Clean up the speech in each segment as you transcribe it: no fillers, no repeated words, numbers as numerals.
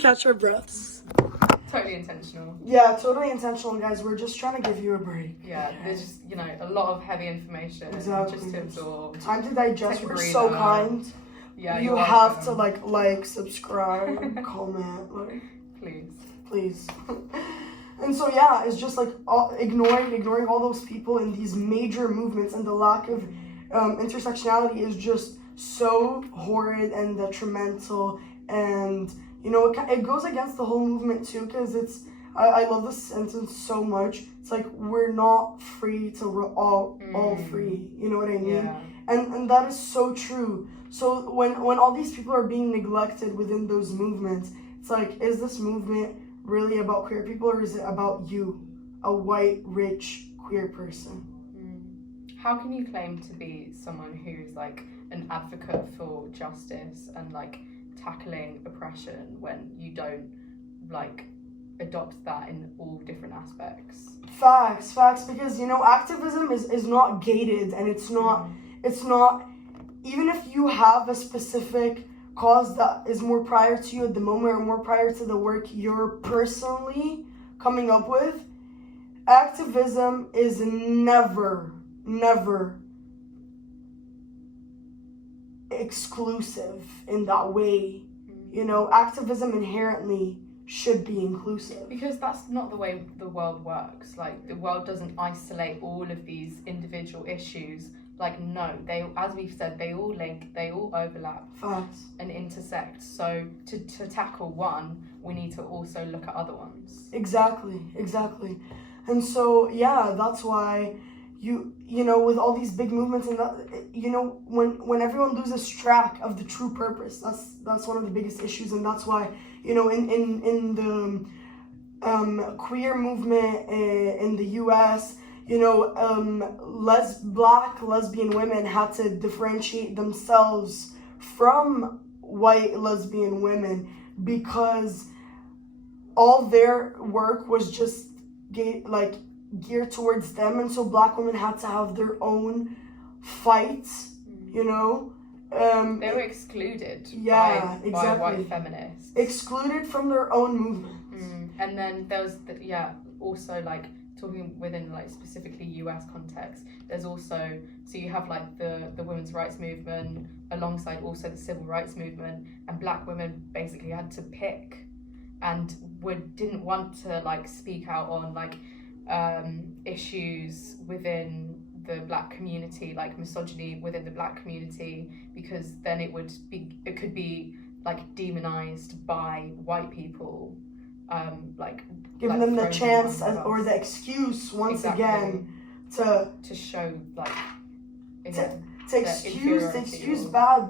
catch our breaths. Totally intentional. Yeah, totally intentional, guys. We're just trying to give you a break. Yeah, okay? there's just, a lot of heavy information Exactly. just to absorb. Time to digest. Take a We're breather. so kind. Yeah, you you're have to welcome. subscribe, comment, Please. And so yeah, it's just like ignoring all those people in these major movements, and the lack of intersectionality is just so horrid and detrimental, and it goes against the whole movement too, because I love this sentence so much. It's like, we're not free till we're all free. You know what I mean? Yeah. And that is so true. So when all these people are being neglected within those movements, it's like, is this movement really about queer people, or is it about you, a white, rich, queer person? How can you claim to be someone who's like an advocate for justice and like tackling oppression when you don't like adopt that in all different aspects? Facts, because activism is not gated, and it's not even if you have a specific cause that is more prior to you at the moment, or more prior to the work you're personally coming up with. Activism is never exclusive in that way. Activism inherently should be inclusive. Because that's not the way the world works. Like, the world doesn't isolate all of these individual issues. Like, no, as we've said, they all link, they all overlap. Facts. And intersect. So to tackle one, we need to also look at other ones. Exactly. And so, yeah, that's why with all these big movements, and that, when everyone loses track of the true purpose, that's one of the biggest issues. And that's why, in the queer movement in the US, black lesbian women had to differentiate themselves from white lesbian women, because all their work was just geared towards them, and so black women had to have their own fights. They were excluded by white feminists, excluded from their own movement. And then there was also like talking within like specifically US context, there's also, so you have like the women's rights movement alongside also the civil rights movement, and black women basically had to pick and didn't want to like speak out on like issues within the black community, like misogyny within the black community, because then it could be like demonized by white people, giving them the chance or the excuse once again to show like again, to excuse bad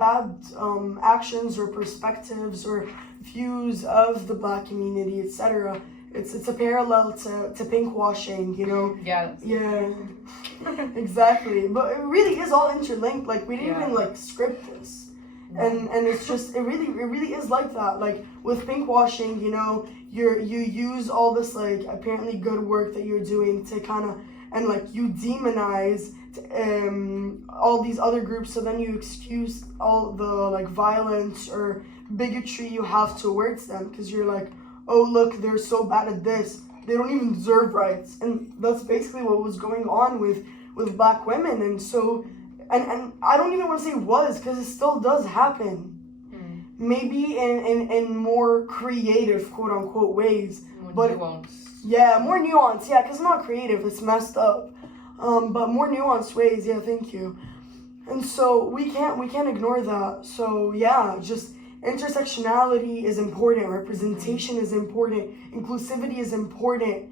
actions or perspectives or views of the black community, etc. It's a parallel to pink washing, Yeah. Exactly. But it really is all interlinked. Like, we didn't even like script this. And it's just, it really is like that. Like, with pink washing, you use all this like apparently good work that you're doing to kind of, and like you demonize all these other groups, so then you excuse all the like violence or bigotry you have towards them, because you're like, oh look, they're so bad at this, they don't even deserve rights. And that's basically what was going on with black women. And so and I don't even want to say was, because it still does happen. Maybe in more creative, quote unquote, ways. More nuanced. Yeah, more nuanced. Yeah, because it's not creative, it's messed up. But more nuanced ways. Yeah, thank you. And so we can't ignore that. So yeah, just intersectionality is important. Representation is important. Inclusivity is important.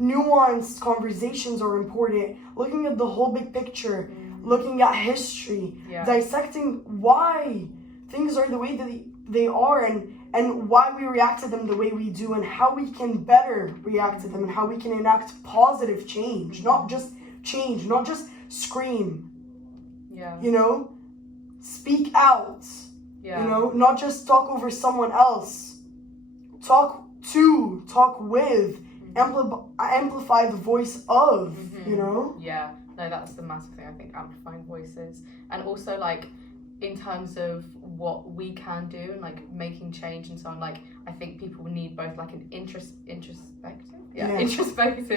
Nuanced conversations are important. Looking at the whole big picture. Looking at history. Yeah. Dissecting why things are the way that they are, and why we react to them the way we do, and how we can better react to them, and how we can enact positive change. Not just change, not just scream. Yeah. Speak out. Yeah. Not just talk over someone else. Talk with, amplify the voice of, Yeah, no, that's the massive thing, I think, amplifying voices. And also, like, in terms of what we can do and, like, making change and so on, like, I think people like an introspective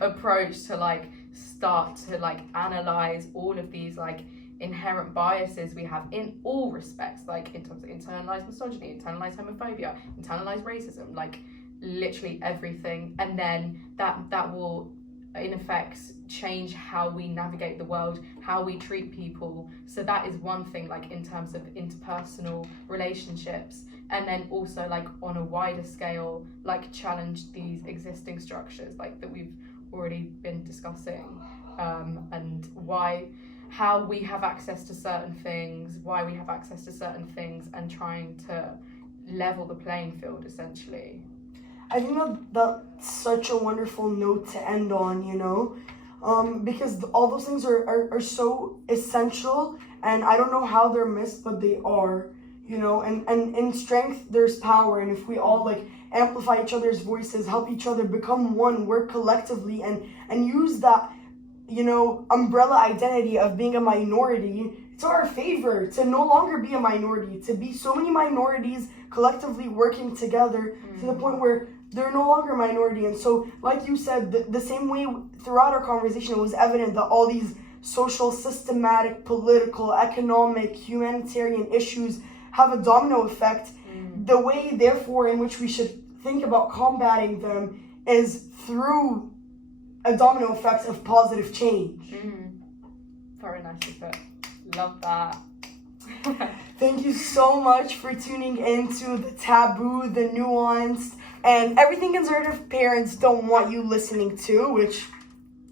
approach to like start to like analyze all of these like inherent biases we have in all respects, like in terms of internalized misogyny, internalized homophobia, internalized racism, like literally everything, and then that will in effect change how we navigate the world, how we treat people. So that is one thing, like in terms of interpersonal relationships, and then also like on a wider scale, like challenge these existing structures like that we've already been discussing, and how we have access to certain things, and trying to level the playing field essentially. I think that's such a wonderful note to end on, you know, because all those things are so essential, and I don't know how they're missed, but they are, you know, and in strength there's power, and if we all like amplify each other's voices, help each other become one, work collectively, and use that, you know, umbrella identity of being a minority to our favor, to no longer be a minority, to be so many minorities collectively working together to the point where they're no longer a minority. And so, like you said, the same way throughout our conversation, it was evident that all these social, systematic, political, economic, humanitarian issues have a domino effect. The way, therefore, in which we should think about combating them is through a domino effect of positive change. Very nicely put. Love that. Thank you so much for tuning into the Taboo, the Nuanced, and everything conservative parents don't want you listening to, which,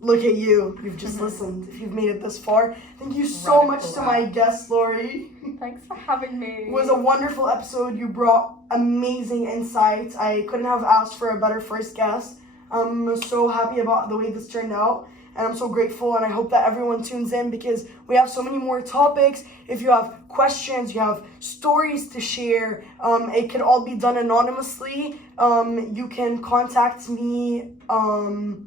look at you, you've just listened. If you've made it this far, thank you so much to my guest, Lori. Thanks for having me. It was a wonderful episode. You brought amazing insights. I couldn't have asked for a better first guest. I'm so happy about the way this turned out, and I'm so grateful, and I hope that everyone tunes in because we have so many more topics. If you have questions, you have stories to share, it could all be done anonymously. You can contact me, on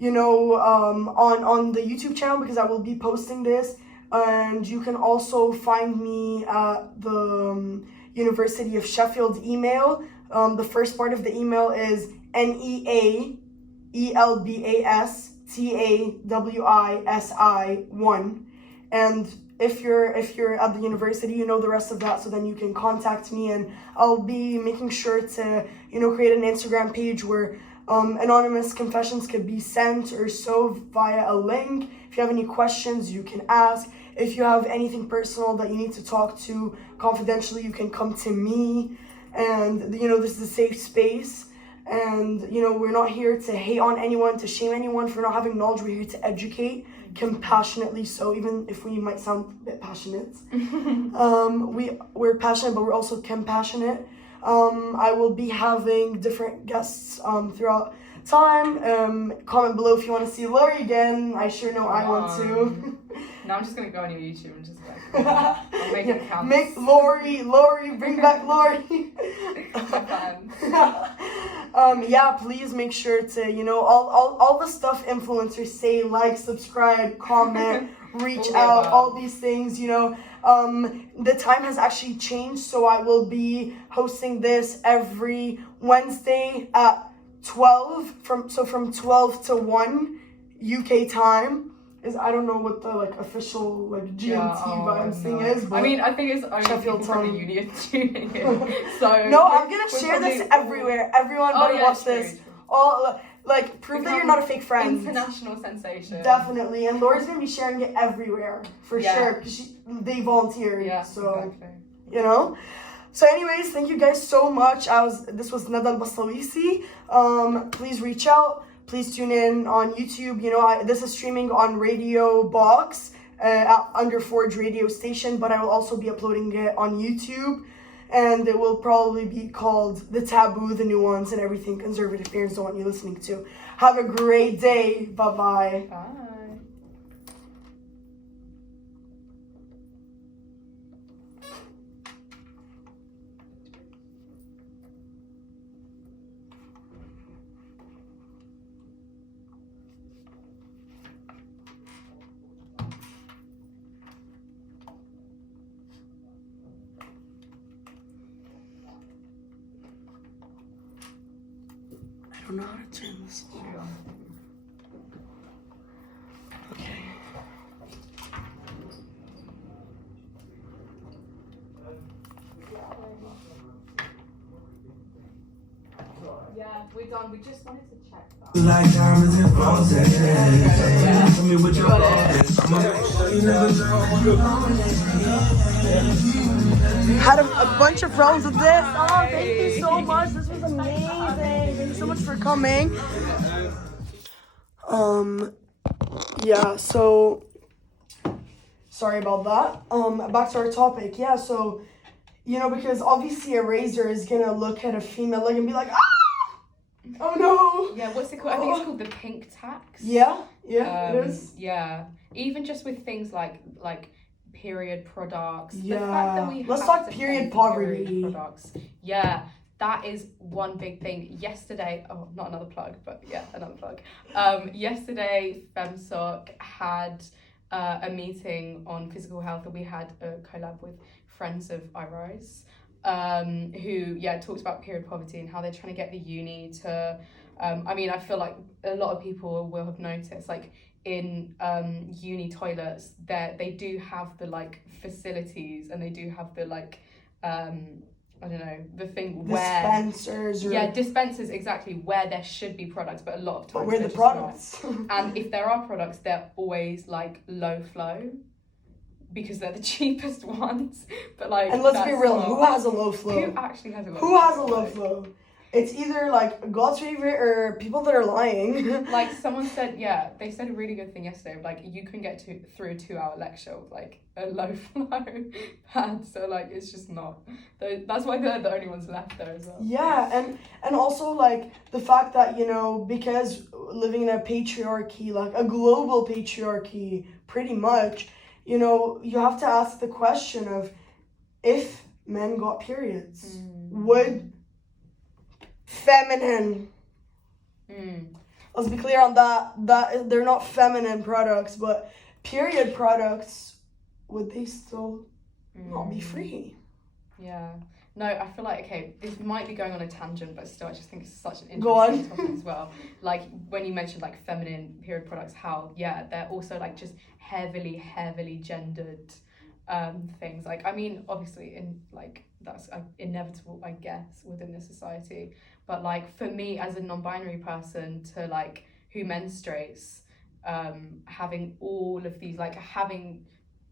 the YouTube channel because I will be posting this, and you can also find me at the University of Sheffield email. The first part of the email is NEAELBASTAWISI1, and if you're at the university, you know the rest of that, so then you can contact me, and I'll be making sure to create an Instagram page where anonymous confessions could be sent or so via a link. If you have any questions, you can ask. If you have anything personal that you need to talk to confidentially, you can come to me, and this is a safe space. And, we're not here to hate on anyone, to shame anyone for not having knowledge. We're here to educate compassionately. So even if we might sound a bit passionate, we're passionate, but we're also compassionate. I will be having different guests throughout time. Comment below if you want to see Lori again. I sure know I want to. Now I'm just going to go on your YouTube and just like, I'll make it count. Make Lori, bring back Lori. Please make sure to, all the stuff influencers say, like, subscribe, comment, reach out, all these things, The time has actually changed, so I will be hosting this every Wednesday at 12, from 12 to 1 UK time. I don't know what the official GMT thing is, but I think it's only Sheffield from the uni tuning in. So no, I'm gonna share this everywhere. Everyone better watch this. All prove that you're not a fake friend. International sensation. Definitely, and Laura's gonna be sharing it everywhere for sure because they volunteered. Yeah, so exactly. So anyways, thank you guys so much. This was Nada Al-Basawisi. Please reach out. Please tune in on YouTube. This is streaming on Radio Box under Forge radio station, but I will also be uploading it on YouTube, and it will probably be called The Taboo, the Nuanced, and everything conservative parents don't want you listening to. Have a great day. Bye-bye. Bye. don't know how to turn this on. Okay. Yeah, we're done. We just wanted to check that. Like diamonds and roses. Tell me what your Had a bunch of problems with this. Oh, thank you so much. This was amazing. Thank you so much for coming. Yeah, so sorry about that. Back to our topic. Yeah, so because obviously a razor is gonna look at a female leg and be like, ah, oh no. Yeah, what's it called? I think it's called the pink tax. Yeah, it is. Yeah, even just with things like period products. Yeah. The fact that we Let's have talk to period pay for poverty. period products. Yeah, that is one big thing. Yesterday, not another plug, but yeah, another plug. Yesterday, FemSoc had a meeting on physical health, and we had a collab with Friends of iRise, who talked about period poverty and how they're trying to get the uni to. I feel like a lot of people will have noticed, like in uni toilets, they do have the like facilities, and they do have the like I don't know, the thing where dispensers. Dispensers, exactly, where there should be products, but a lot of times. But where the just products? And if there are products, they're always like low flow, because they're the cheapest ones. But like, and let's be real, who has a low flow? Who actually has a low flow? Who has a low flow? It's either like God's favorite or people that are lying. Like someone said, they said a really good thing yesterday. Like you can get through a 2-hour lecture with like a low flow pad. So like it's just not. That's why they're the only ones left there as well. Yeah, and also like the fact that because living in a patriarchy, like a global patriarchy, pretty much, you have to ask the question of, if men got periods, would feminine. Let's be clear on that they're not feminine products, but period products, would they still not be free? Yeah. No, I feel like, okay, this might be going on a tangent, but still I just think it's such an Go on. interesting topic as well. Like when you mentioned like feminine period products, how they're also like just heavily gendered things. Like obviously in like that's inevitable, I guess, within this society. But like for me as a non-binary person to like who menstruates, having all of these, like having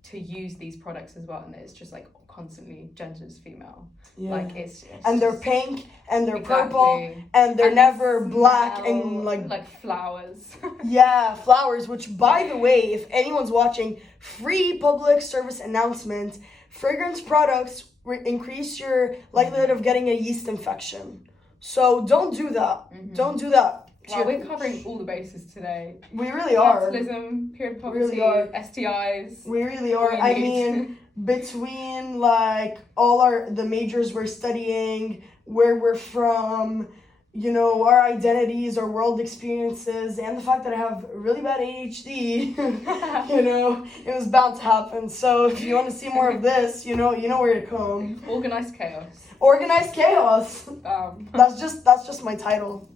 to use these products as well, and it's just like constantly gendered as female. Yeah. Like it's and they're pink and they're purple and they're never black and like flowers. Yeah, flowers, which by the way, if anyone's watching, free public service announcement, fragrance products increase your likelihood of getting a yeast infection. So don't do that. Don't do that. Wow, we're covering all the bases today. We really are. Capitalism, period poverty, really are. STIs. We really are. I mean, between like all the majors we're studying, where we're from, our identities, our world experiences, and the fact that I have really bad ADHD, it was bound to happen. So if you want to see more of this, you know where to come. Organized chaos. Organized chaos. That's just my title.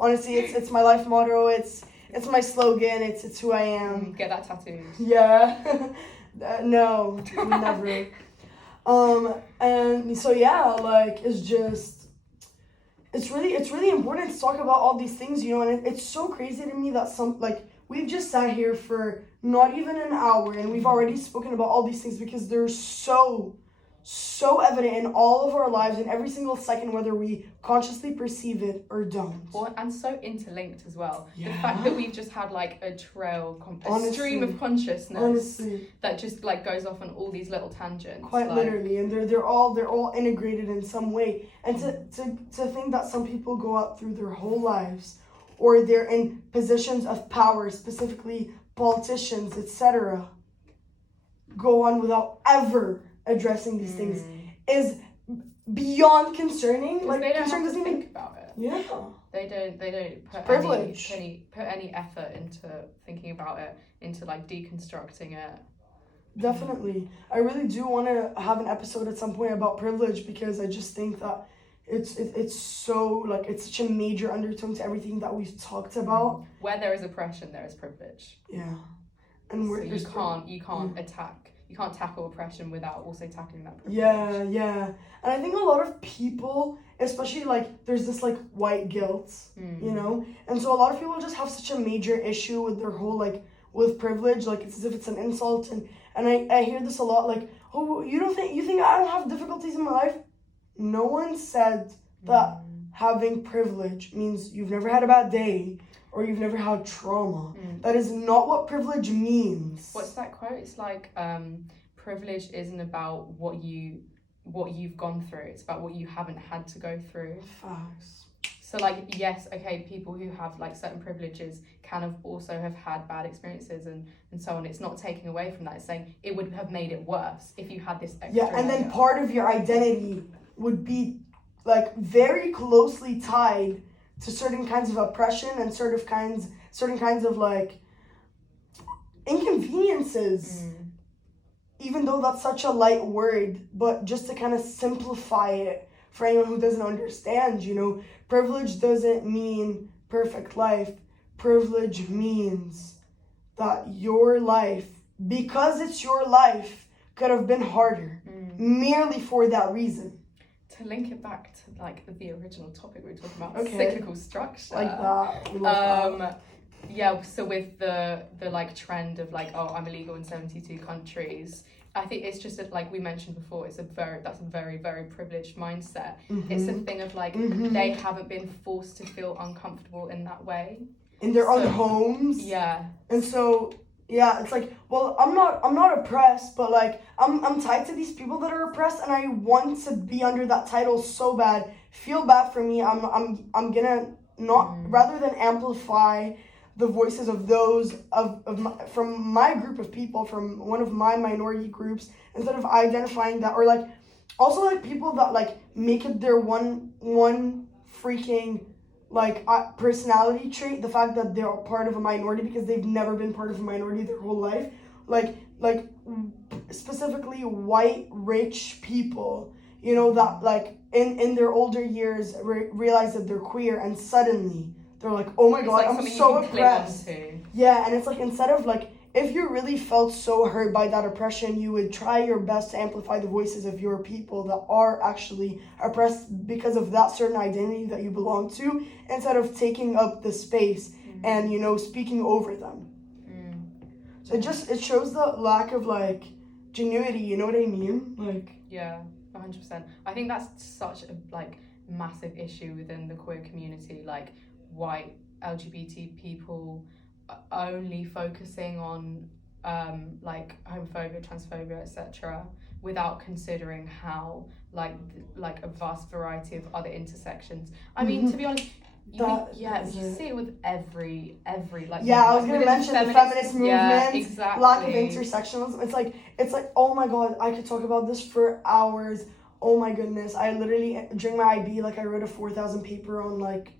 Honestly, it's my life motto. It's my slogan. It's who I am. Get that tattooed. Yeah. No, never. And so like it's really important to talk about all these things, and it's so crazy to me that we've just sat here for not even an hour and we've already spoken about all these things, because they're so evident in all of our lives in every single second, whether we consciously perceive it or don't. And so interlinked as well. Yeah. The fact that we've just had like a stream of consciousness that just like goes off on all these little tangents. Quite literally, and they're all integrated in some way. And to think that some people go out through their whole lives, or they're in positions of power, specifically politicians, etc., go on without ever addressing these things is beyond concerning. Like they don't concern have to doesn't think even about it. Yeah. They don't put privilege. any effort into thinking about it, into like deconstructing it. Definitely. I really do want to have an episode at some point about privilege, because I just think that it's so like it's such a major undertone to everything that we've talked about. Where there is oppression, there is privilege. Yeah, and So you can't tackle oppression without also tackling that privilege. Yeah, and I think a lot of people, especially like there's this like white guilt, you know, and so a lot of people just have such a major issue with their whole like with privilege, like it's as if it's an insult, and I hear this a lot, like, oh, you think I don't have difficulties in my life? No one said that having privilege means you've never had a bad day or you've never had trauma. That is not what privilege means. What's that quote? It's like privilege isn't about what you've gone through. It's about what you haven't had to go through. Facts. So like, yes, okay, people who have like certain privileges can have had bad experiences and so on. It's not taking away from that. It's saying it would have made it worse if you had this extra. Yeah, and then part of your identity would be like very closely tied to certain kinds of oppression and certain kinds of like inconveniences. Even though that's such a light word, but just to kind of simplify it for anyone who doesn't understand, you know, privilege doesn't mean perfect life. Privilege means that your life, because it's your life, could have been harder merely for that reason. To link it back to like the original topic we were talking about, okay. cyclical structure. Like that. We love that. Yeah, so with the like trend of like, oh, I'm illegal in 72 countries, I think it's just that, like we mentioned before, that's a very, very privileged mindset. It's a thing of like they haven't been forced to feel uncomfortable in that way. In their own homes. Yeah. And so yeah, it's like, well, I'm not oppressed, but like I'm tied to these people that are oppressed, and I want to be under that title so bad. Feel bad for me. I'm gonna not rather than amplify the voices of those from my group of people, from one of my minority groups, instead of identifying that, or like also like people that like make it their one freaking like personality trait, the fact that they're part of a minority because they've never been part of a minority their whole life, like specifically white rich people, you know, that like in their older years realize that they're queer, and suddenly they're like, oh my god, I'm so oppressed. Yeah, and it's like, instead of like, if you really felt so hurt by that oppression, you would try your best to amplify the voices of your people that are actually oppressed because of that certain identity that you belong to, instead of taking up the space and, you know, speaking over them. So it shows the lack of like genuity, you know what I mean? Like, yeah, 100%. I think that's such a like massive issue within the queer community, like white LGBT people only focusing on like homophobia, transphobia, etc., without considering how like a vast variety of other intersections. I mean, to be honest, you see it with every like. Yeah, I was gonna mention the feminist movement, yeah, exactly. lack of intersectionalism. It's like, oh my god, I could talk about this for hours. Oh my goodness, I literally during my IB, like I wrote a 4,000 paper on like.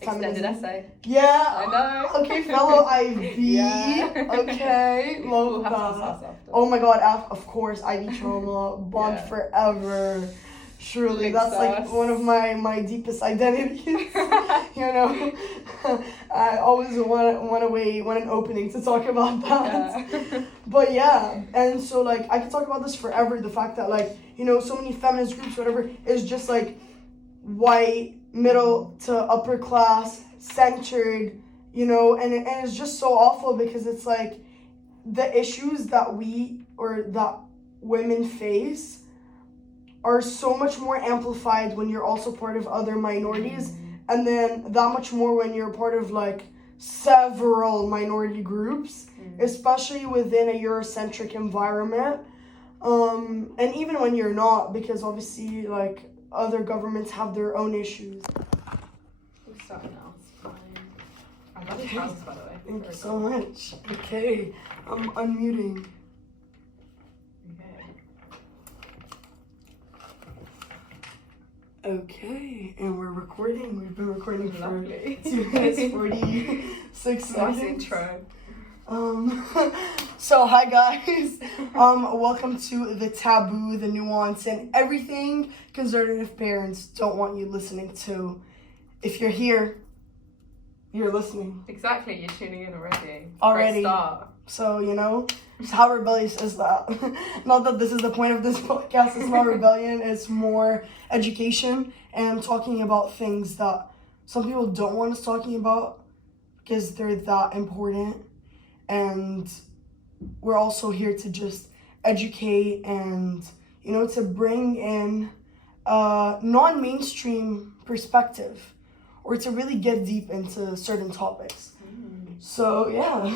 Extended essay. Yeah. I know. Okay, fellow IB. Yeah. Okay, love that. Oh my god, of course, IB trauma, bond forever. Surely, that's like one of my deepest identities. You know, I always want an opening to talk about that. Yeah. But yeah, and so like I could talk about this forever. The fact that like, you know, so many feminist groups, whatever, is just like white, middle to upper class centered, you know, and it's just so awful because it's like the issues that that women face are so much more amplified when you're also part of other minorities, and then that much more when you're part of like several minority groups, especially within a Eurocentric environment, and even when you're not, because obviously like other governments have their own issues. We're starting now, it's fine. I love your trousers, by the way. Thank you so much. Okay, I'm unmuting. Okay, and we're recording. We've been recording for 2 minutes 46 seconds. Nice intro. So hi guys. Welcome to the Taboo, the Nuanced, and everything conservative parents don't want you listening to. If you're here, you're listening. Exactly, you're tuning in already. Already. Great start. So, how rebellious is that? Not that this is the point of this podcast, it's not rebellion, it's more education and talking about things that some people don't want us talking about because they're that important. And we're also here to just educate and, to bring in a non-mainstream perspective or to really get deep into certain topics. So, yeah.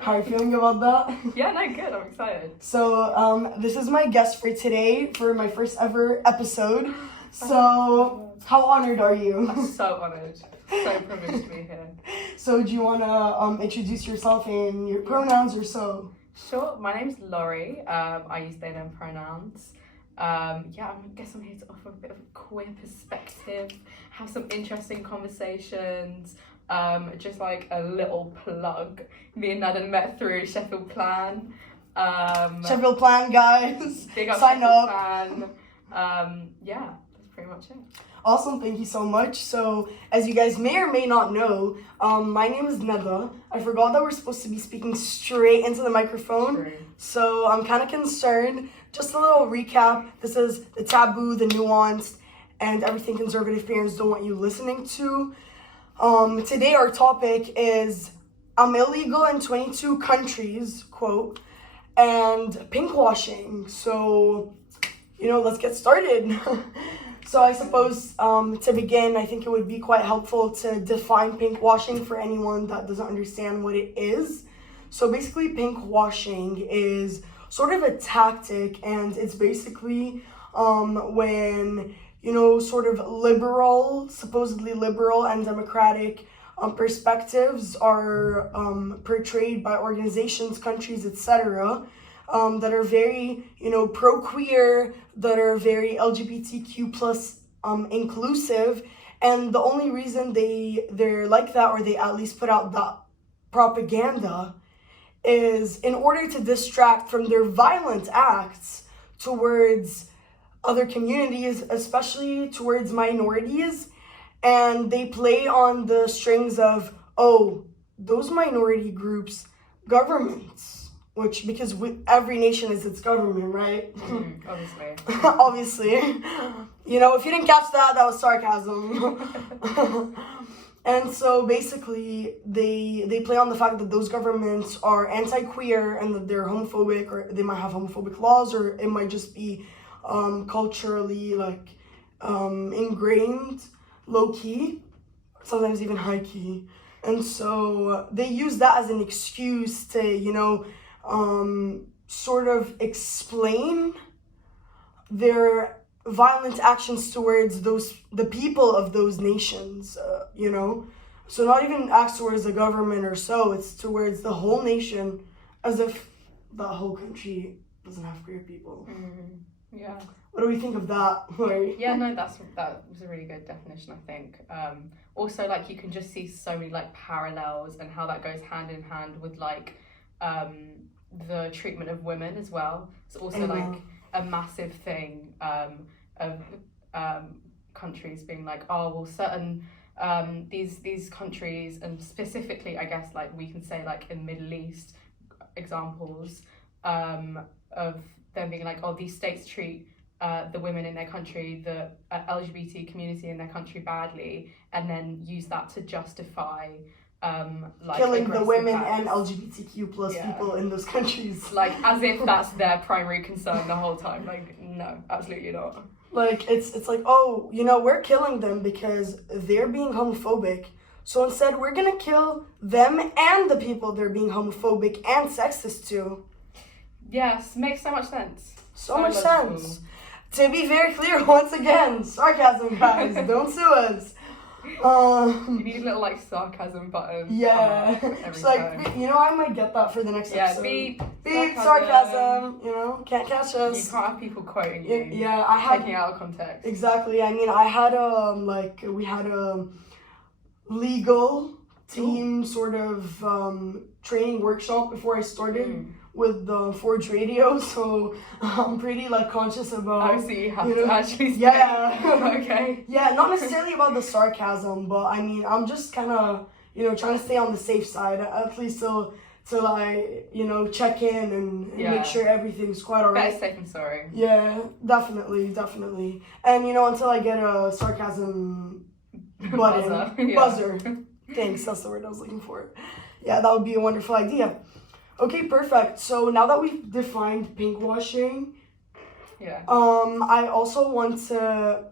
How are you feeling about that? Yeah, no, good. I'm excited. So, this is my guest for today for my first ever episode. So, how honored are you? I'm so honoured. So privileged to be here. So, do you want to introduce yourself and your pronouns or so? Sure. My name's Laurie. I use they, them pronouns. I guess I'm here to offer a bit of a queer perspective, have some interesting conversations. Just like a little plug. Me and Nadan met through Sheffield Plan. Sheffield Plan, guys. Big up Sign Sheffield up. Plan. That's pretty much it. Awesome, thank you so much. So, as you guys may or may not know, my name is Neda. I forgot that we're supposed to be speaking straight into the microphone. True. So, I'm kind of concerned. Just a little recap. This is the Taboo, the Nuanced, and everything conservative parents don't want you listening to. Today our topic is I'm illegal in 22 countries, quote, and pinkwashing. So, let's get started. So I suppose to begin, I think it would be quite helpful to define pinkwashing for anyone that doesn't understand what it is. So basically pinkwashing is sort of a tactic, and it's basically when sort of supposedly liberal and democratic perspectives are portrayed by organizations, countries, etc., that are very, pro-queer, that are very LGBTQ plus inclusive, and the only reason they're like that, or they at least put out that propaganda, is in order to distract from their violent acts towards other communities, especially towards minorities, and they play on the strings of, those minority groups, governments, because every nation is its government, right? Obviously. Obviously. If you didn't catch that was sarcasm. And so basically, they play on the fact that those governments are anti-queer and that they're homophobic, or they might have homophobic laws, or it might just be culturally ingrained, low-key, sometimes even high-key. And so they use that as an excuse to, sort of explain their violent actions towards the people of those nations, So not even acts towards the government or so, it's towards the whole nation, as if that whole country doesn't have queer people. Yeah. What do we think of that? Yeah, no, that was a really good definition, I think. Also, you can just see so many parallels and how that goes hand in hand with the treatment of women as well. It's also a massive thing of countries being certain these countries, and specifically I guess we can say in Middle East examples of them being these states treat the women in their country, the LGBT community in their country badly, and then use that to justify killing the women acts. And LGBTQ plus people in those countries. As if that's their primary concern the whole time. No, absolutely not. It's we're killing them because they're being homophobic. So instead, we're gonna kill them and the people they're being homophobic and sexist to. Yes, makes so much sense. So much sense. To be very clear, once again, sarcasm, guys. Don't sue us. You need a little sarcasm button. Yeah. It's I might get that for the next episode. Beep, sarcasm. Can't catch us. You can't have people quoting you. Yeah, I had taking out of context. Exactly. I mean, I had we had a legal team sort of training workshop before I started with the Forge Radio, so I'm pretty like conscious about. Oh, so you have to actually say. Yeah. Okay. Yeah, not necessarily about the sarcasm, but I mean, I'm just kind of, trying to stay on the safe side, at least till I, check in and make sure everything's quite alright. Better safe than sorry. Yeah, definitely. And, until I get a sarcasm button. Buzzer. Thanks, that's the word I was looking for. Yeah, that would be a wonderful idea. Okay, perfect. So now that we've defined pinkwashing, I also want to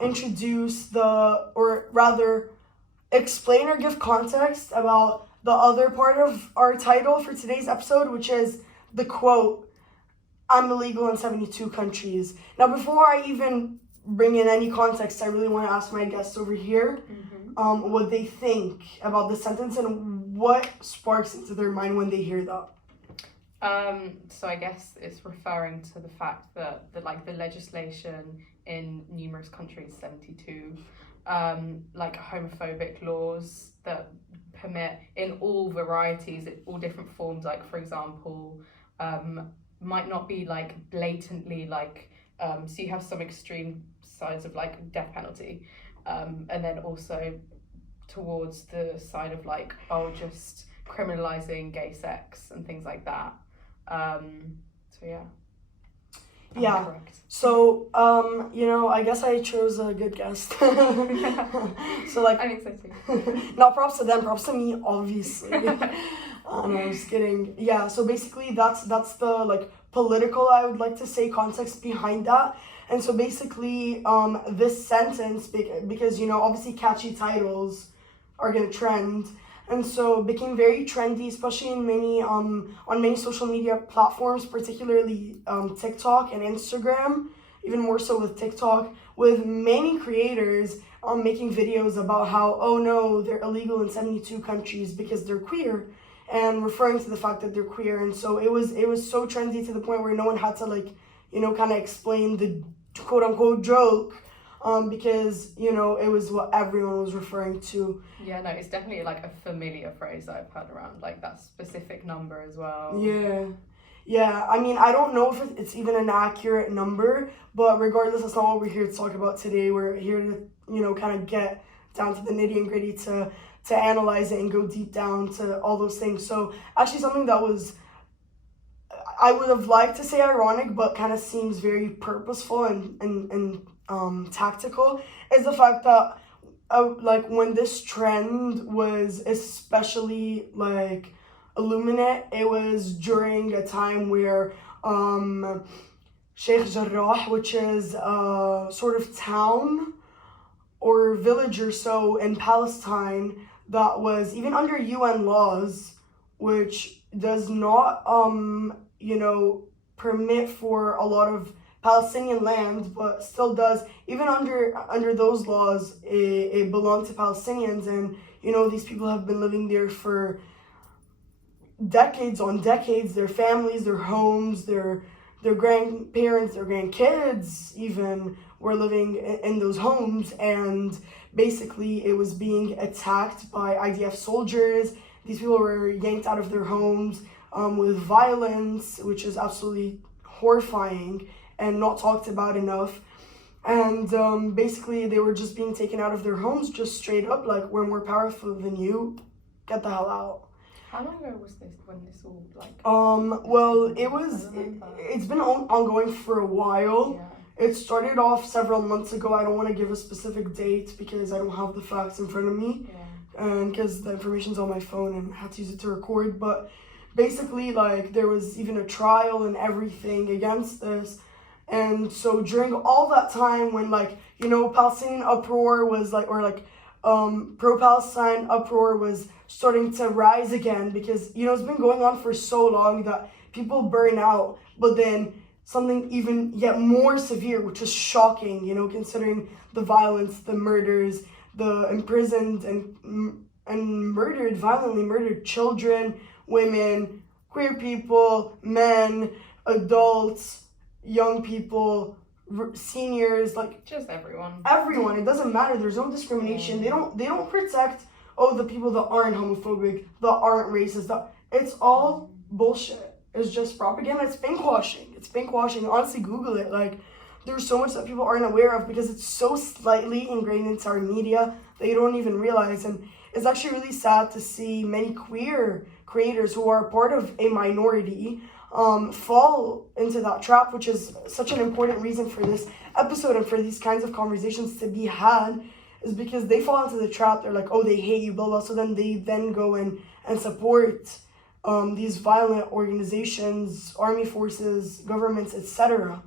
introduce or rather explain or give context about the other part of our title for today's episode, which is the quote, "I'm illegal in 72 countries." Now, before I even bring in any context, I really want to ask my guests over here what they think about the sentence and what sparks into their mind when they hear that. So I guess it's referring to the fact that the legislation in numerous countries, 72, homophobic laws that permit in all varieties, all different forms, like for example, might not be like blatantly so you have some extreme sides of like death penalty, and then also towards the side of just criminalizing gay sex and things like that. So yeah. Yeah. Correct. So, I guess I chose a good guest. So I think so too. not props to them, props to me, obviously. No, I'm just kidding. Yeah, so basically that's the political, I would like to say, context behind that. And so basically, this sentence, because, obviously catchy titles are gonna trend. And so it became very trendy, especially in on many social media platforms, particularly TikTok and Instagram, even more so with TikTok, with many creators making videos about how, oh no, they're illegal in 72 countries because they're queer, and referring to the fact that they're queer. And so it was so trendy to the point where no one had to kind of explain the quote unquote joke. Because, it was what everyone was referring to. Yeah, no, it's definitely a familiar phrase that I've heard around, that specific number as well. Yeah, I mean, I don't know if it's even an accurate number, but regardless, that's not what we're here to talk about today. We're here to, kind of get down to the nitty and gritty to analyze it and go deep down to all those things. So actually something that I would have liked to say ironic, but kind of seems very purposeful and tactical, is the fact that when this trend was especially illuminate, it was during a time where Sheikh Jarrah, which is a sort of town or village or so in Palestine that was even under UN laws, which does not permit for a lot of Palestinian land, but still does, even under those laws, it belonged to Palestinians. And these people have been living there for decades on decades. Their families, their homes, their grandparents, their grandkids even were living in those homes, and basically it was being attacked by IDF soldiers. These people were yanked out of their homes with violence, which is absolutely horrifying and not talked about enough. And basically they were just being taken out of their homes, just straight up, we're more powerful than you, get the hell out. How long ago was this, when this all well, it's been ongoing for a while. It started off several months ago. I don't want to give a specific date because I don't have the facts in front of me, and because the information's on my phone and I had to use it to record. But basically, there was even a trial and everything against this. And so during all that time when Palestinian uproar was pro-Palestine uproar was starting to rise again, because it's been going on for so long that people burn out. But then something even yet more severe, which is shocking, considering the violence, the murders, the imprisoned and violently murdered children, women, queer people, men, adults, young people, seniors, just everyone. Everyone. It doesn't matter. There's no discrimination. They don't protect oh, the people that aren't homophobic, that aren't racist, it's all bullshit. It's just propaganda. It's pinkwashing. It's pinkwashing. Honestly, Google it. Like, there's so much that people aren't aware of because it's so slightly ingrained into our media that you don't even realize. And it's actually really sad to see many queer creators who are part of a minority fall into that trap, which is such an important reason for this episode and for these kinds of conversations to be had, is because they fall into the trap. They're like, oh, they hate you, blah, blah. So then they then go and support these violent organizations, army forces, governments, etc.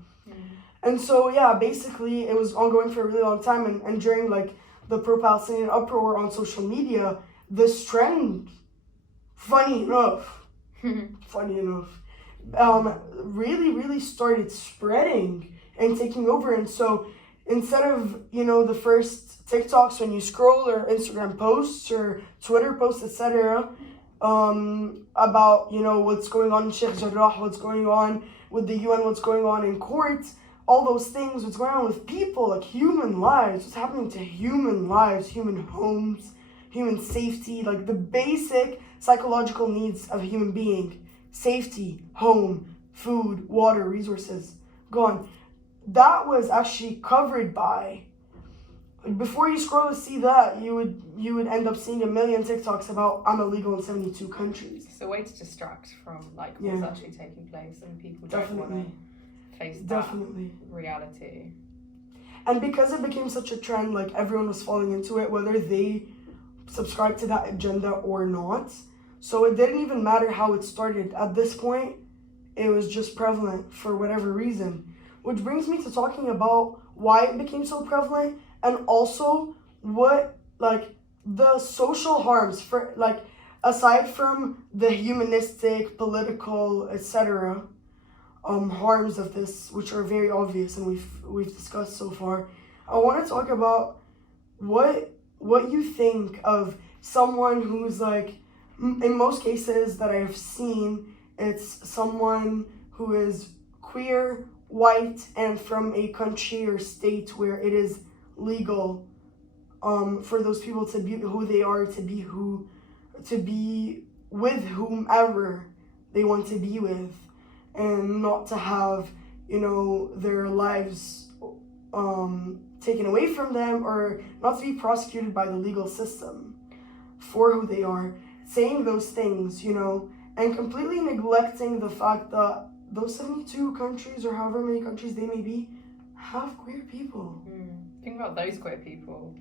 And so, yeah, basically, it was ongoing for a really long time. And during, like, the pro-Palestinian uproar on social media, this trend, funny enough, really, really started spreading and taking over. And so, instead of, you know, the first TikToks when you scroll or Instagram posts or Twitter posts, etc., about, you know, what's going on in Sheikh Jarrah, what's going on with the UN, what's going on in court, all those things, what's going on with people, like human lives, what's happening to human lives, human homes, human safety, like the basic psychological needs of a human being, safety, home, food, water, resources, gone. That was actually covered by, before you scroll to see that, you would end up seeing a million TikToks about I'm illegal in 72 countries. It's a way to distract from like what's actually taking place, and people don't want to face that reality. And because it became such a trend, like everyone was falling into it, whether they subscribed to that agenda or not. So it didn't even matter how it started. At this point, it was just prevalent for whatever reason. Which brings me to talking about why it became so prevalent, and also what, like, the social harms, for, like, aside from the humanistic, political, etc., harms of this, which are very obvious and we've discussed so far. I want to talk about what you think of someone who's, like, in most cases that I've seen, it's someone who is queer, white, and from a country or state where it is legal for those people to be who they are, to be with whomever they want to be with, and not to have, you know, their lives taken away from them, or not to be prosecuted by the legal system for who they are, saying those things, you know, and completely neglecting the fact that those 72 countries, or however many countries they may be, have queer people. Think about those queer people.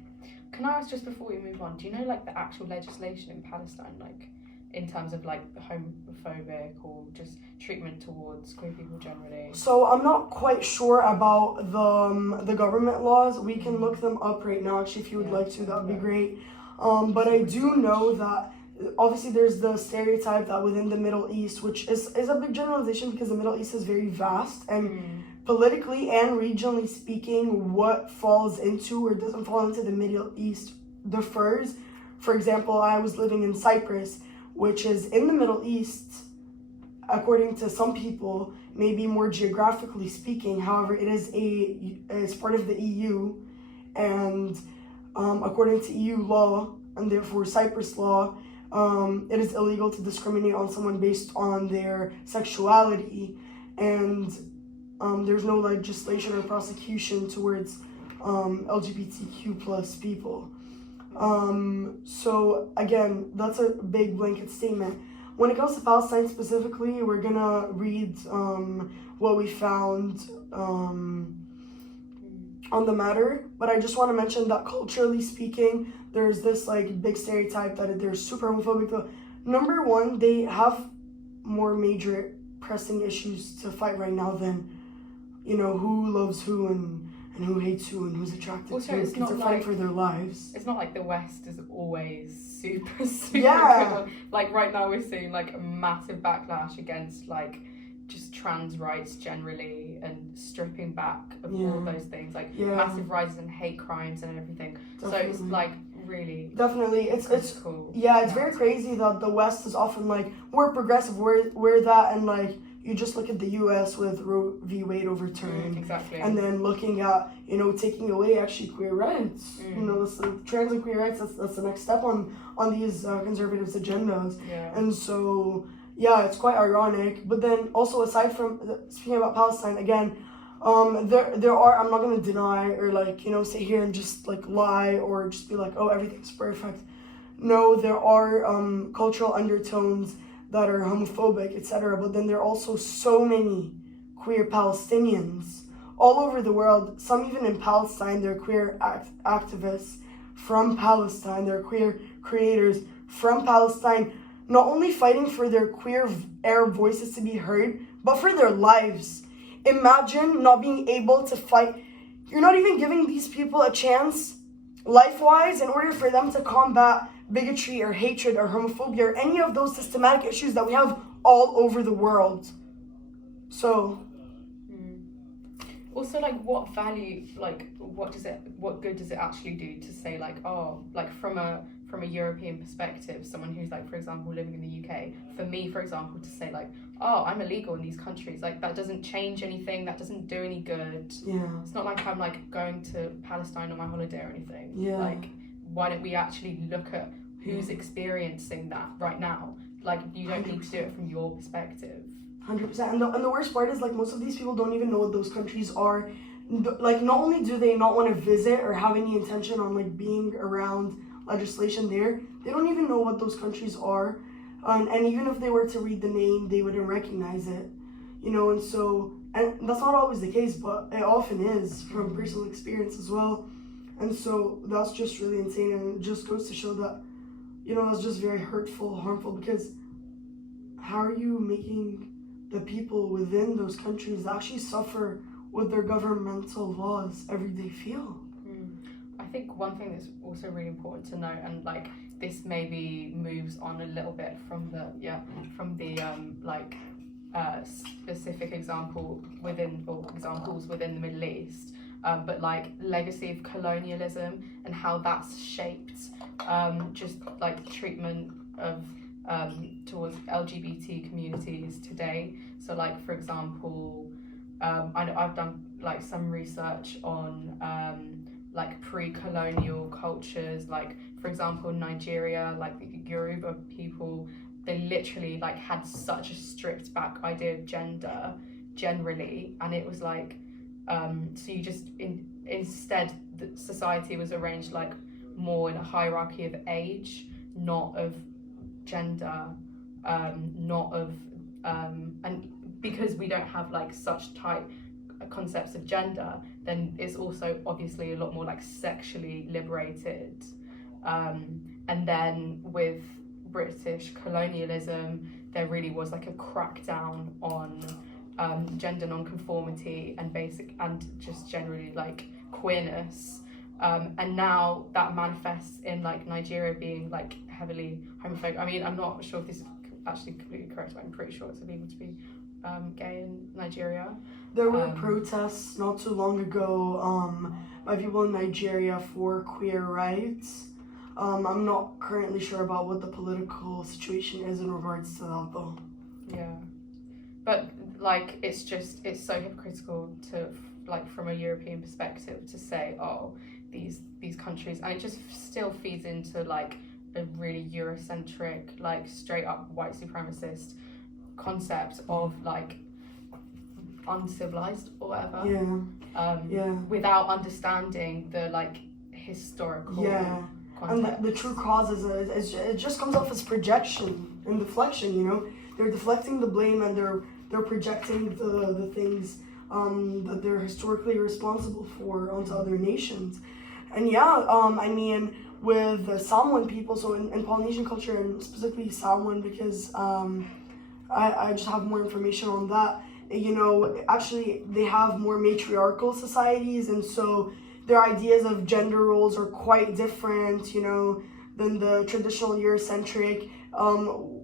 Can I ask, just before we move on, do you know, like, the actual legislation in Palestine, like, in terms of, like, homophobic or just treatment towards queer people generally? So I'm not quite sure about the government laws. We can look them up right now, actually, if you would like to. That would be great. But I do know that obviously there's the stereotype that within the Middle East, which is a big generalization because the Middle East is very vast, and politically and regionally speaking, what falls into or doesn't fall into the Middle East differs. For example, I was living in Cyprus, which is in the Middle East, according to some people, maybe more geographically speaking. However, it is part of the EU, and according to EU law, and therefore Cyprus law, it is illegal to discriminate on someone based on their sexuality, and there's no legislation or prosecution towards LGBTQ plus people. So again, that's a big blanket statement. When it comes to Palestine specifically, we're gonna read what we found on the matter, but I just want to mention that culturally speaking, there's this, like, big stereotype that they're super homophobic. Though, number one, they have more major pressing issues to fight right now than, you know, who loves who and who hates who and who's attracted also, to, it's because they're fighting for their lives. It's not like the West is always super Yeah. good. Like, right now we're seeing, like, a massive backlash against, like, just trans rights generally, and stripping back of all those things, like massive rises in hate crimes and everything. Definitely. So it's, like, really it's cool. Yeah, it's very crazy that the West is often like, we're progressive, we're that, and, like, you just look at the U.S. with Roe v. Wade overturned, exactly, and then looking at, taking away actually queer rights. Trans and queer rights. That's the next step on these conservatives' agendas. Yeah. And so, yeah, it's quite ironic. But then also, aside from speaking about Palestine again, there are, I'm not gonna deny or sit here and just lie or just be like, oh, everything's perfect. No, there are cultural undertones that are homophobic, etc. But then there are also so many queer Palestinians all over the world. Some even in Palestine, they're queer activists from Palestine. They're queer creators from Palestine, not only fighting for their queer Arab voices to be heard, but for their lives. Imagine not being able to fight. You're not even giving these people a chance, life-wise, in order for them to combat bigotry or hatred or homophobia or any of those systematic issues that we have all over the world. So also, what value, what good does it actually do to say from a European perspective, someone who's for example living in the UK, for me, for example, to say oh, I'm illegal in these countries, that doesn't change anything, that doesn't do any good. Yeah. It's not like I'm going to Palestine on my holiday or anything. Yeah. Why don't we actually look at who's experiencing that right now? You don't 100%. Need to do it from your perspective. 100%. And the worst part is most of these people don't even know what those countries are. Not only do they not want to visit or have any intention on being around legislation there, they don't even know what those countries are. And even if they were to read the name, they wouldn't recognize it. And so, and that's not always the case, but it often is from personal experience as well. And so that's just really insane, and it just goes to show that, it's just very hurtful, harmful, because how are you making the people within those countries actually suffer what their governmental laws every day feel? I think one thing that's also really important to note, and this maybe moves on a little bit from the specific examples within the Middle East, but legacy of colonialism and how that's shaped treatment of towards LGBT communities today. So for example, I know I've done some research on pre-colonial cultures, for example Nigeria, the Yoruba people, they literally had such a stripped back idea of gender generally, and it was so you just instead the society was arranged more in a hierarchy of age, not of gender, not of and because we don't have such tight concepts of gender, then it's also obviously a lot more sexually liberated. And then with British colonialism, there really was a crackdown on gender non-conformity and just generally queerness. And now that manifests in Nigeria being heavily homophobic. I mean, I'm not sure if this is actually completely correct, but I'm pretty sure it's illegal to be gay in Nigeria. There were protests not too long ago by people in Nigeria for queer rights. I'm not currently sure about what the political situation is in regards to that though. Yeah, but it's so hypocritical to from a European perspective to say, oh, these countries, and it just still feeds into a really Eurocentric, straight up white supremacist concept of uncivilized or whatever. Without understanding the historical context. And the true cause is it just comes off as projection and deflection. They're deflecting the blame, and they're projecting the things that they're historically responsible for onto other nations. And I mean, with the Samoan people, so in Polynesian culture, and specifically Samoan, because I just have more information on that. Actually they have more matriarchal societies, and so their ideas of gender roles are quite different, than the traditional Eurocentric.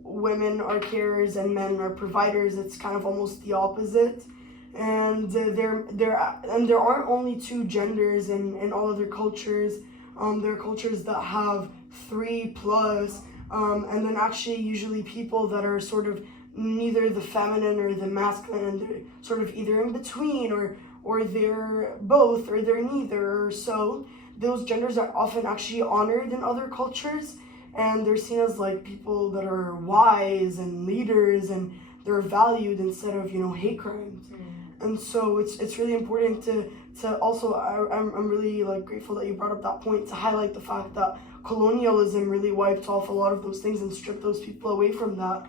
Women are carers and men are providers. It's kind of almost the opposite. And there aren't only two genders in all other cultures. There are cultures that have 3+, and then actually usually people that are sort of neither the feminine or the masculine. They're sort of either in between, or they're both, or they're neither. So those genders are often actually honored in other cultures, and they're seen as like people that are wise and leaders, and they're valued instead of, hate crimes. And so it's really important to also, I'm really like grateful that you brought up that point, to highlight the fact that colonialism really wiped off a lot of those things and stripped those people away from that,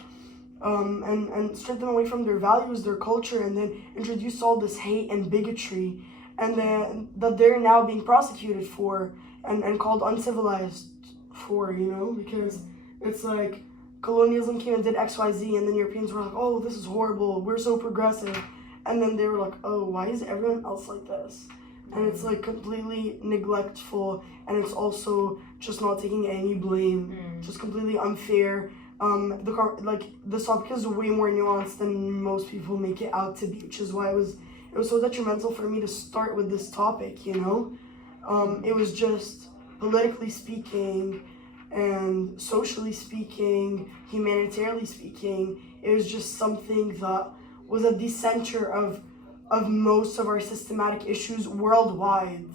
and stripped them away from their values, their culture, and then introduced all this hate and bigotry, and then that they're now being prosecuted for and called uncivilized for, because it's like colonialism came and did XYZ, and then Europeans were like, oh, this is horrible, we're so progressive. And then they were like, oh, why is everyone else like this? And it's like completely neglectful, and it's also just not taking any blame, just completely unfair. This topic is way more nuanced than most people make it out to be, which is why it was so detrimental for me to start with this topic, It was just, politically speaking and socially speaking, humanitarianly speaking, it was just something that was at the center of most of our systematic issues worldwide.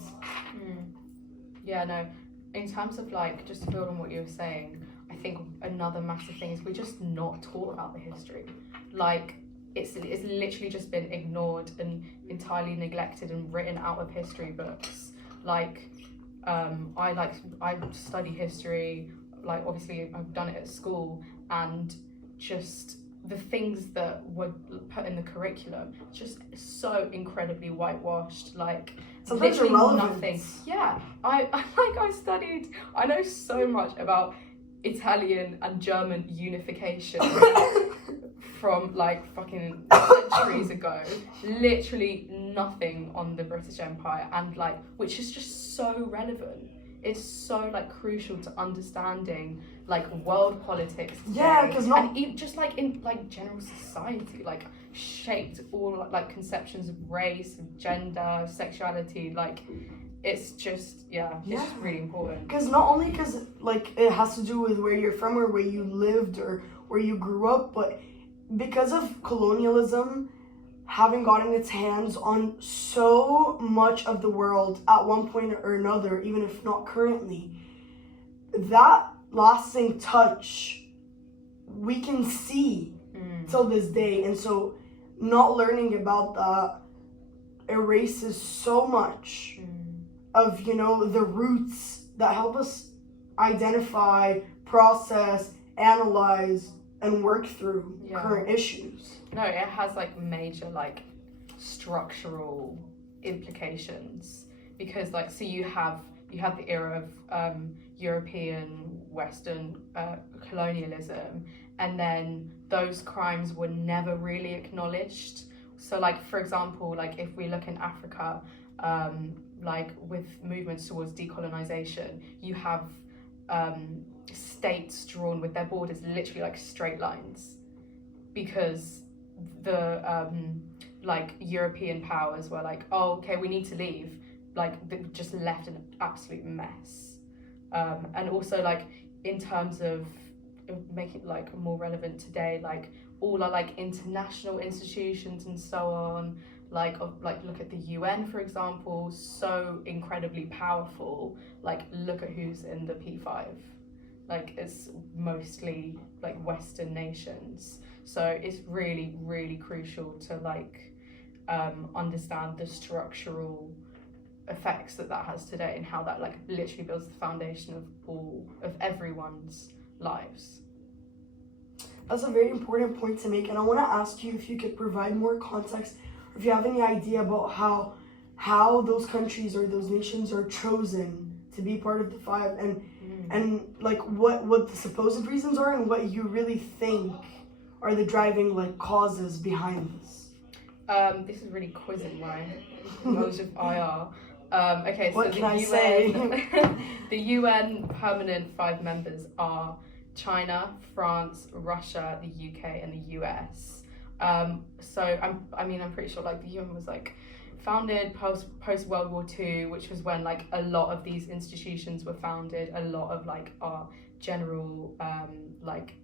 Yeah, no. In terms of like, just to build on what you were saying, I think another massive thing is we're just not taught about the history. Like, it's literally just been ignored and entirely neglected and written out of history books. Like, I study history. Like, obviously I've done it at school, and just the things that were put in the curriculum, just so incredibly whitewashed, like sometimes literally irrelevant. Nothing. Yeah, I know so much about Italian and German unification from like fucking centuries ago. Literally nothing on the British Empire, and like, which is just so relevant. It's so like crucial to understanding like world politics today. Yeah, because and even just like in like general society, like shaped all like conceptions of race, of gender, sexuality. Like, it's just it's just really important. Because not only because like it has to do with where you're from or where you lived or where you grew up, but because of colonialism having gotten its hands on so much of the world at one point or another, even if not currently, that lasting touch we can see till this day. And so not learning about that erases so much of, the roots that help us identify, process, analyze, and work through current issues. No, it has like major like structural implications, because like, so you have the era of European Western colonialism, and then those crimes were never really acknowledged. So like, for example, like if we look in Africa, like with movements towards decolonization, you have states drawn with their borders literally like straight lines, because the like European powers were like, oh, okay, we need to leave, like they just left an absolute mess. And also like in terms of making it like more relevant today, like all our like international institutions and so on, like look at the UN, for example, so incredibly powerful. Like, look at who's in the P5. Like, it's mostly like Western nations. So it's really, really crucial to like understand the structural effects that has today, and how that like literally builds the foundation of everyone's lives. That's a very important point to make, and I want to ask you if you could provide more context, or if you have any idea about how those countries or those nations are chosen to be part of the five, and like what the supposed reasons are, and what you really think are the driving like causes behind this. This is really quizzing my knowledge of IR. Okay, so what can I say? The UN permanent 5 members are China, France, Russia, the UK, and the US. So I'm pretty sure like the UN was like founded post World War II, which was when like a lot of these institutions were founded. A lot of like our general like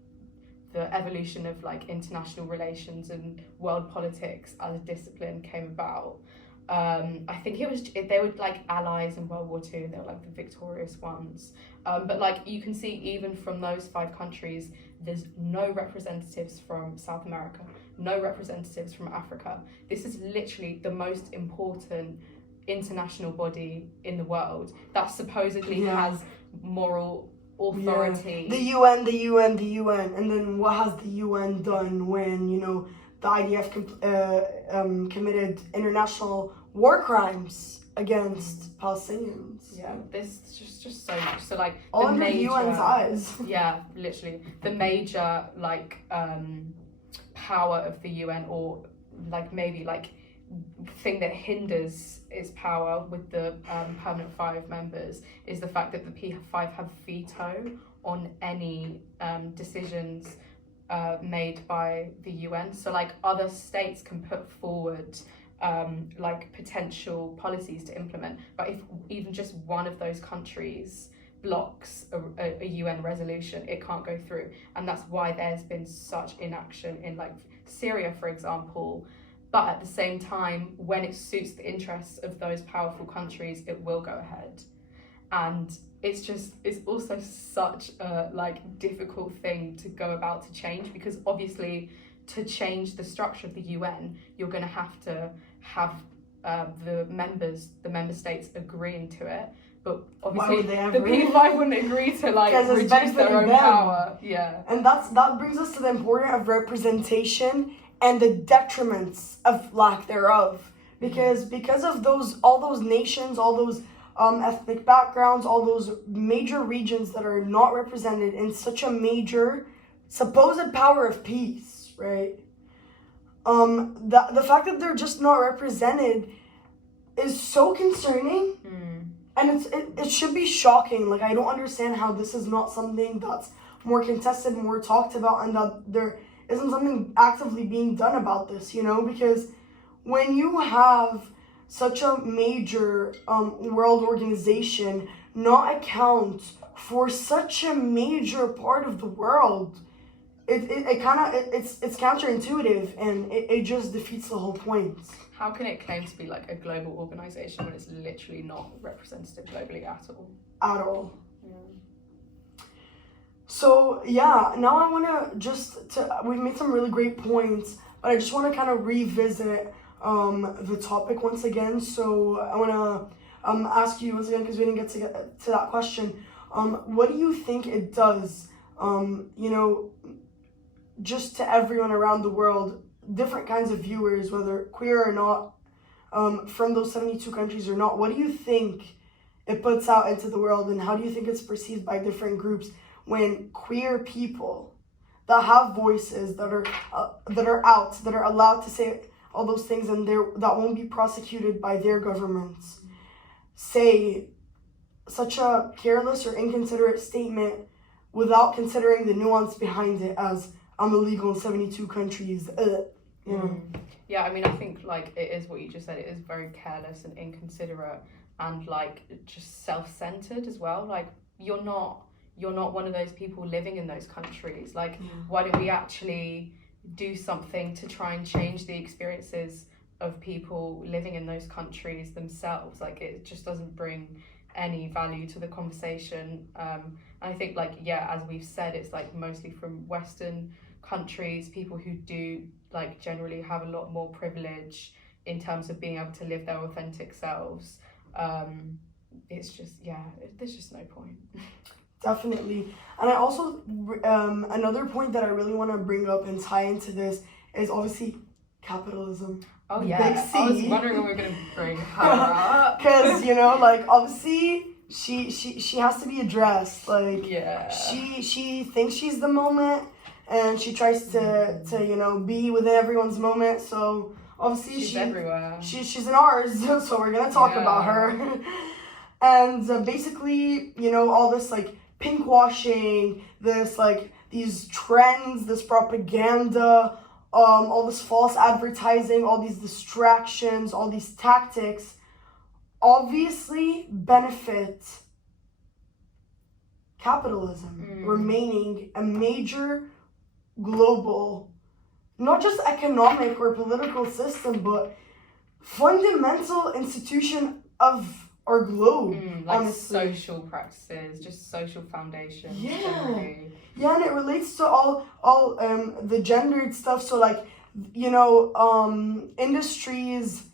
the evolution of like international relations and world politics as a discipline came about. I think they were like allies in World War II. They were like the victorious ones. But like you can see, even from those 5 countries, there's no representatives from South America, no representatives from Africa. This is literally the most important international body in the world that supposedly has moral authority. The UN, and then what has the UN done when, you know, the IDF committed international war crimes against Palestinians? Yeah, there's just so much. So like all the under major, UN's eyes. Yeah, literally the major like power of the UN, or like maybe like thing that hinders its power with the permanent 5 members is the fact that the P5 have veto on any decisions made by the UN. So like other states can put forward like potential policies to implement, but if even just one of those countries blocks a UN resolution, it can't go through. And that's why there's been such inaction in like Syria, for example. But at the same time, when it suits the interests of those powerful countries, it will go ahead. And it's also such a like difficult thing to go about to change, because obviously to change the structure of the UN, you're going to have the member states agreeing to it. But obviously the P5 wouldn't agree to like reduce their own power. Yeah. And that brings us to the importance of representation and the detriments of lack thereof. Because of all those nations, all those ethnic backgrounds, all those major regions that are not represented in such a major supposed power of peace, right? The fact that they're just not represented is so concerning. And it should be shocking. Like, I don't understand how this is not something that's more contested, more talked about, and that there isn't something actively being done about this, you know? Because when you have such a major world organization not account for such a major part of the world, it's counterintuitive, and it just defeats the whole point. How can it claim to be like a global organization when it's literally not representative globally at all? At all. Yeah. So yeah, now I want we've made some really great points, but I just want to kind of revisit the topic once again. So I want to ask you once again, because we didn't get to that question. What do you think it does, you know, just to everyone around the world, different kinds of viewers, whether queer or not, from those 72 countries or not? What do you think it puts out into the world, and how do you think it's perceived by different groups when queer people that have voices, that are out, that are allowed to say all those things, and that won't be prosecuted by their governments, say such a careless or inconsiderate statement without considering the nuance behind it, as I'm illegal in 72 countries? You know? Yeah, I mean, I think like it is what you just said. It is very careless and inconsiderate, and like just self-centered as well. Like you're not one of those people living in those countries. Like, why don't we actually do something to try and change the experiences of people living in those countries themselves? Like, it just doesn't bring any value to the conversation. I think, like, yeah, as we've said, it's like mostly from Western countries, people who do like generally have a lot more privilege in terms of being able to live their authentic selves. It's just, yeah, there's just no point. Definitely. And I also, another point that I really want to bring up and tie into this is obviously capitalism. Oh yeah, Big C. I was wondering when we were going to bring her up. Because, you know, like, obviously, she has to be addressed. Like, yeah. She thinks she's the moment, and she tries to you know, be within everyone's moment. So, obviously, she's everywhere. She's in ours, so we're going to talk about her. And basically, you know, all this, like, pink washing, this, like, these trends, this propaganda, all this false advertising, all these distractions, all these tactics obviously benefit capitalism remaining a major global, not just economic or political system, but fundamental institution of our globe. Like honestly. social practices, just social foundations. Yeah. Generally. Yeah, and it relates to all the gendered stuff. So like, industries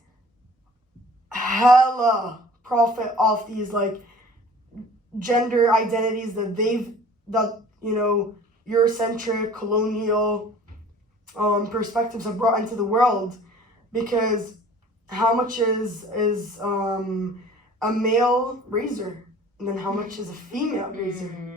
hella profit off these like gender identities that Eurocentric colonial perspectives have brought into the world, because how much is a male razor, and then how much is a female razor?